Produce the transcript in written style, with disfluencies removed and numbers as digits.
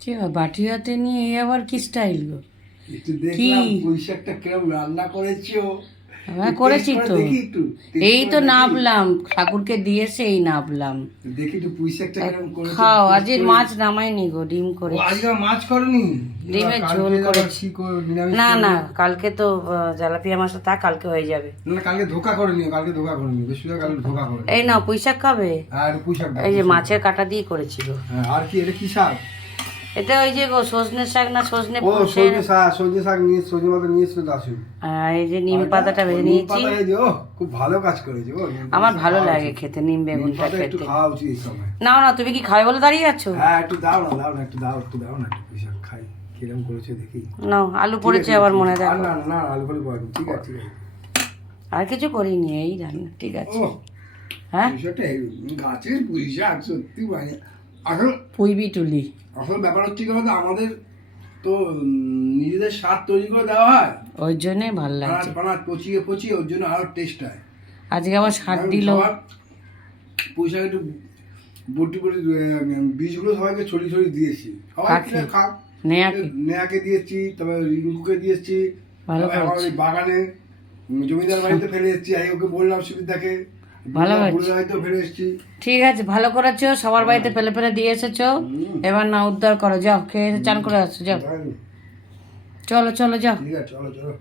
কি বাটি হাতে নিয়ে এই আবার কি স্টাইল গো? একটু দেখলাম পুঁইশাকটা কিরম রান্না করেছো। হ্যাঁ করেছি তো, দেখি একটু এই তো নাবলাম, ঠাকুরকে দিয়েছে এই নাবলাম। দেখি একটু পুঁইশাকটা কিরম করেছো। খাও, আজ মাছ নামাইনি গো, ডিম করে। আজকে মাছ করনি? ডিমের ঝোল করেছি। না না, কালকে তো জালাপিয়া মাছটা তা কালকে হয়ে যাবে। না কালকে ধোকা করে নিও, কালকে ধোকা করে নিও, বেশি কালকে ধোকা করে। এই নাও পুঁইশাক খাবে? আর পুঁইশাক এই যে মাছের কাটা দিয়ে করেছি গো। হ্যাঁ, আর কি এটা কি শাক? এটা ওই যে গো সজনে শাক না সজনে ও সজনে শাক, সজনে শাক নিয়ে সজনে পাতা নিয়ে এসেছিল দাসু। এই যে নিম পাতাটা ভেজে নিয়েছি। খুব ভালো কাজ করেছে ও। আমার ভালো লাগে খেতে নিম বেগুনটা একটু খেতে। খাওয়া উচিত এই সময়। নাও না, তুমি কি খাবে বলে দাঁড়িয়ে আছো? হ্যাঁ একটু দাও না, দাও না, একটু দাও, একটু দাও না, একটু পুঁইশাক খাই কিরম করেছে দেখি। নাও, আলু পড়েছে আবার মনে আর দেখো। না না আলু ফালু পড়েনি, ঠিক আছে ঠিক আছে। আর কিছু করিনি, এই রান্না ঠিক আছে। ও হ্যাঁ পুঁইশাকটা গাছের পুঁইশাক সত্যি মানে আসল পুইবি টুলি। আসল ব্যাপার হচ্ছে কি বলতো, আমাদের তো নিজেদের স্বাদ তৈরি করে দেওয়া হয়, ওই জন্যই ভালো লাগছে। পানাত পচিয়ে পচিয়ে, ওর জন্য আরো টেস্ট হয়। আজকে আবার সার দিল। পুঁইশাক একটু বটি বটি বীজগুলো সবাইকে ছড়িয়ে ছড়িয়ে দিয়েছি। কাকে? খাক। নেয়াকে? নেয়াকে দিয়েছি, তারপরে রিঙ্কুকে দিয়েছি, ভালো তারপরে আমার করেছি। ওই বাগানে জমিদার বাড়িতে ফেলে এসেছি, ওকে বললাম সুবিধাকে ভালো করেছি। বুড়ির বাড়িতেও ফেলে এসেছি। ঠিক আছে, ভালো করেছো, সবার বাড়িতে ফেলে ফেলে দিয়ে এসেছো। এবার না উদ্ধার করো, যাও খেয়ে চান করে আসো, যাও। চলো চলো যাও। ঠিক আছে চলো চলো।